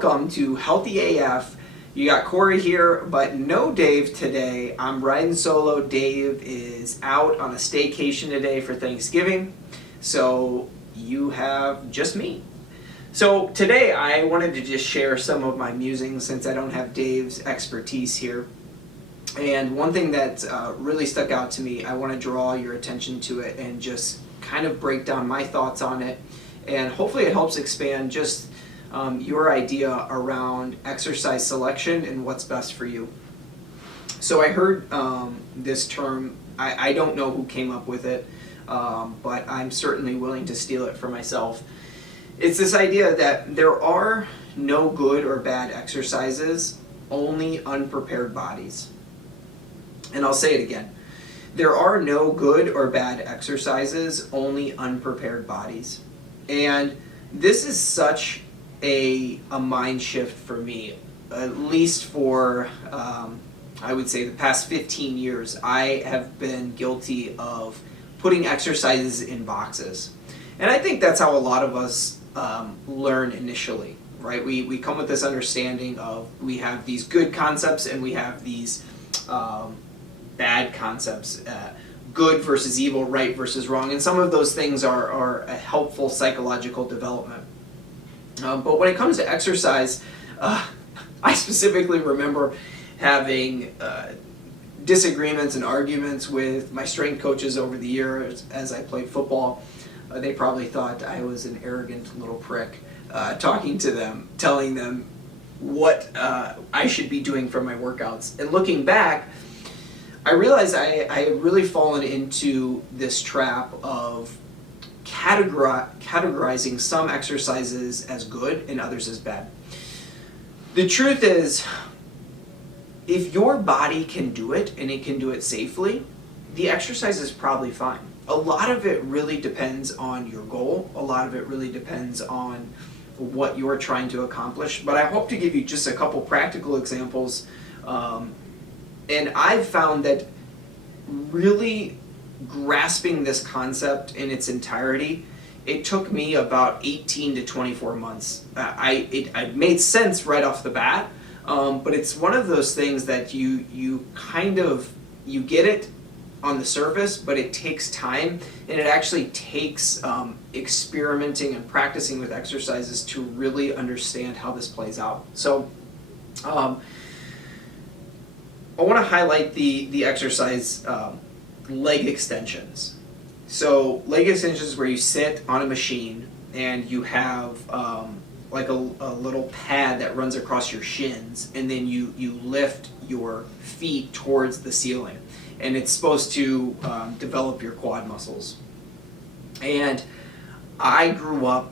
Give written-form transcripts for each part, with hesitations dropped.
welcome to Healthy AF. You got Cory here, but no Dave today. I'm riding solo. Dave is out on a staycation today for Thanksgiving, so you have just me. So today I wanted to just share some of my musings since I don't have Dave's expertise here. And one thing that really stuck out to me, I want to draw your attention to it and just kind of break down my thoughts on it. And hopefully it helps expand just your idea around exercise selection and what's best for you. So I heard this term, I don't know who came up with it, but I'm certainly willing to steal it for myself. It's this idea that there are no good or bad exercises, only unprepared bodies. And I'll say it again. There are no good or bad exercises, only unprepared bodies. And this is such a mind shift for me, at least for, I would say, the past 15 years. I have been guilty of putting exercises in boxes. And I think that's how a lot of us learn initially, right? We come with this understanding of we have these good concepts and we have these bad concepts, good versus evil, right versus wrong, and some of those things are a helpful psychological development. But when it comes to exercise, I specifically remember having disagreements and arguments with my strength coaches over the years as I played football. They probably thought I was an arrogant little prick, talking to them, telling them what I should be doing for my workouts. And looking back, I realized I had really fallen into this trap of categorizing some exercises as good and others as bad. The truth is, if your body can do it and it can do it safely, the exercise is probably fine. A lot of it really depends on your goal. A lot of it really depends on what you're trying to accomplish. But I hope to give you just a couple practical examples. And I've found that really grasping this concept in its entirety, it took me about 18 to 24 months. It made sense right off the bat, but it's one of those things that you get it on the surface, but it takes time, and it actually takes experimenting and practicing with exercises to really understand how this plays out. So I want to highlight the exercise leg extensions. So leg extensions is where you sit on a machine and you have like a little pad that runs across your shins, and then you lift your feet towards the ceiling, and it's supposed to develop your quad muscles. And I grew up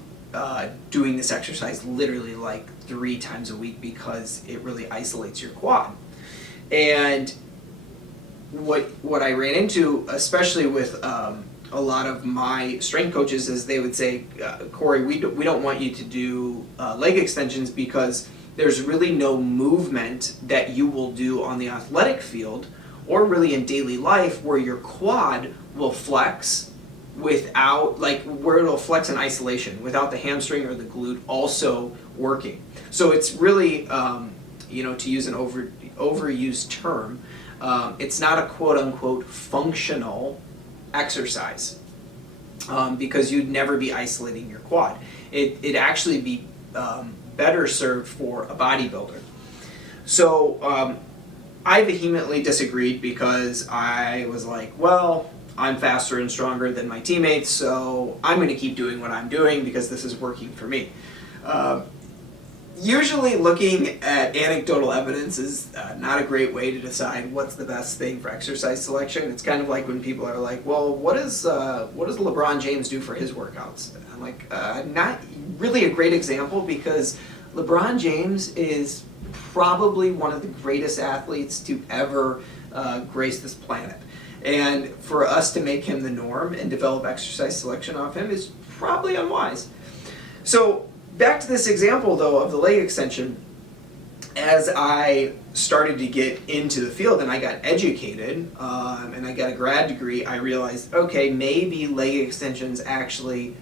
doing this exercise literally like 3 times a week because it really isolates your quad. And what I ran into, especially with a lot of my strength coaches, is they would say, Cory, we don't want you to do leg extensions because there's really no movement that you will do on the athletic field or really in daily life where your quad will flex without, like, where it'll flex in isolation without the hamstring or the glute also working. So it's really, to use an overused term, it's not a quote-unquote functional exercise because you'd never be isolating your quad. It'd actually be better served for a bodybuilder. So I vehemently disagreed because I was like, well, I'm faster and stronger than my teammates, so I'm going to keep doing what I'm doing because this is working for me. Usually looking at anecdotal evidence is not a great way to decide what's the best thing for exercise selection. It's kind of like when people are like, well, what does LeBron James do for his workouts? And I'm like, not really a great example because LeBron James is probably one of the greatest athletes to ever grace this planet. And for us to make him the norm and develop exercise selection off him is probably unwise. So back to this example, though, of the leg extension. As I started to get into the field and I got educated and I got a grad degree, I realized, okay, maybe leg extensions actually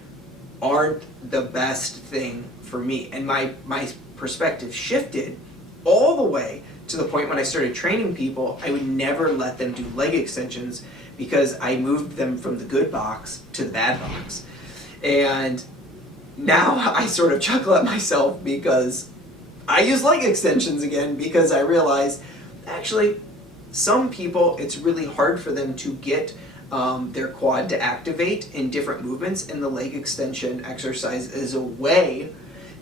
aren't the best thing for me. And my perspective shifted all the way to the point when I started training people, I would never let them do leg extensions because I moved them from the good box to the bad box. And now I sort of chuckle at myself because I use leg extensions again because I realized actually some people it's really hard for them to get their quad to activate in different movements, and the leg extension exercise is a way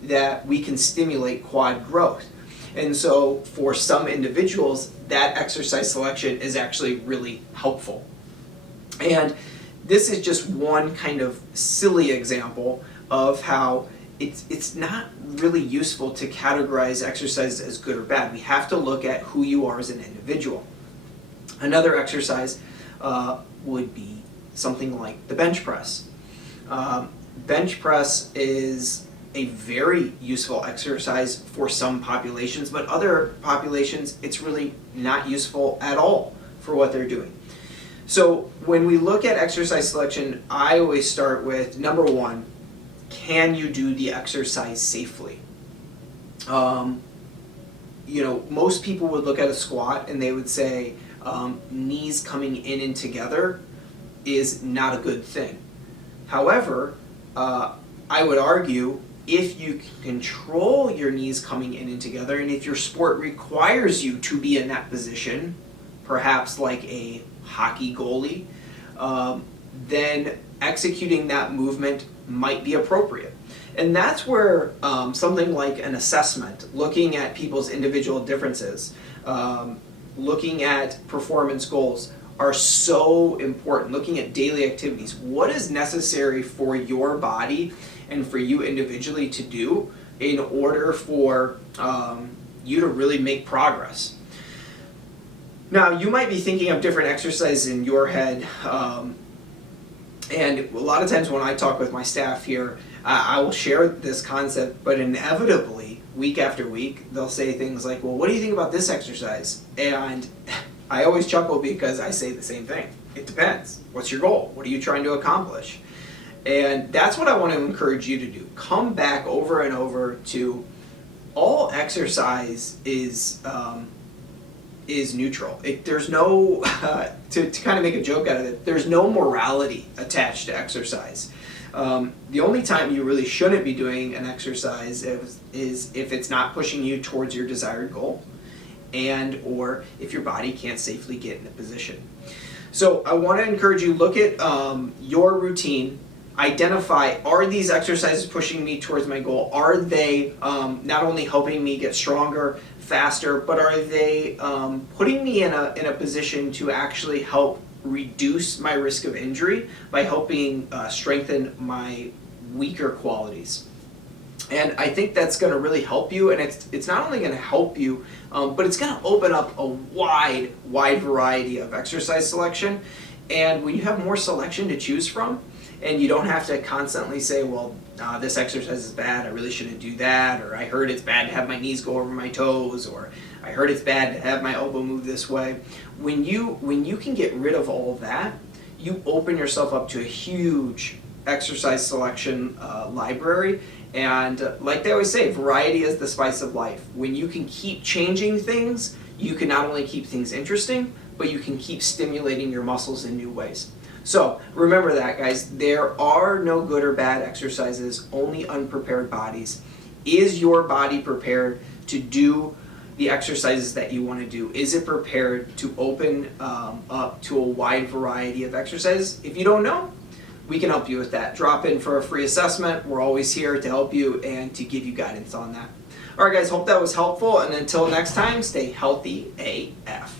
that we can stimulate quad growth. And so for some individuals, that exercise selection is actually really helpful. And this is just one kind of silly example of how it's not really useful to categorize exercises as good or bad. We have to look at who you are as an individual. Another exercise would be something like the bench press. Bench press is a very useful exercise for some populations, but other populations it's really not useful at all for what they're doing. So when we look at exercise selection, I always start with number one, can you do the exercise safely? Most people would look at a squat and they would say knees coming in and together is not a good thing. However, I would argue if you can control your knees coming in and together, and if your sport requires you to be in that position, perhaps like a hockey goalie, then executing that movement might be appropriate. And that's where something like an assessment, looking at people's individual differences, looking at performance goals are so important. Looking at daily activities, what is necessary for your body and for you individually to do in order for you to really make progress. Now, you might be thinking of different exercises in your head, and a lot of times when I talk with my staff here, I will share this concept, but inevitably, week after week, they'll say things like, well, what do you think about this exercise? And I always chuckle because I say the same thing. It depends. What's your goal? What are you trying to accomplish? And that's what I want to encourage you to do. Come back over and over to all exercise is neutral. There's no, to kind of make a joke out of it, there's no morality attached to exercise. The only time you really shouldn't be doing an exercise is if it's not pushing you towards your desired goal, and or if your body can't safely get in a position. So I want to encourage you, look at your routine, identify, are these exercises pushing me towards my goal? Are they not only helping me get stronger, faster, but are they putting me in a position to actually help reduce my risk of injury by helping strengthen my weaker qualities? And I think that's going to really help you, and it's not only going to help you, but it's going to open up a wide variety of exercise selection. And when you have more selection to choose from, and you don't have to constantly say, well, this exercise is bad, I really shouldn't do that, or I heard it's bad to have my knees go over my toes, or I heard it's bad to have my elbow move this way. When you can get rid of all of that, you open yourself up to a huge exercise selection library. And like they always say, variety is the spice of life. When you can keep changing things, you can not only keep things interesting, but you can keep stimulating your muscles in new ways. So remember that, guys. There are no good or bad exercises, only unprepared bodies. Is your body prepared to do the exercises that you want to do? Is it prepared to open up to a wide variety of exercises? If you don't know, we can help you with that. Drop in for a free assessment. We're always here to help you and to give you guidance on that. All right, guys, hope that was helpful. And until next time, stay healthy AF.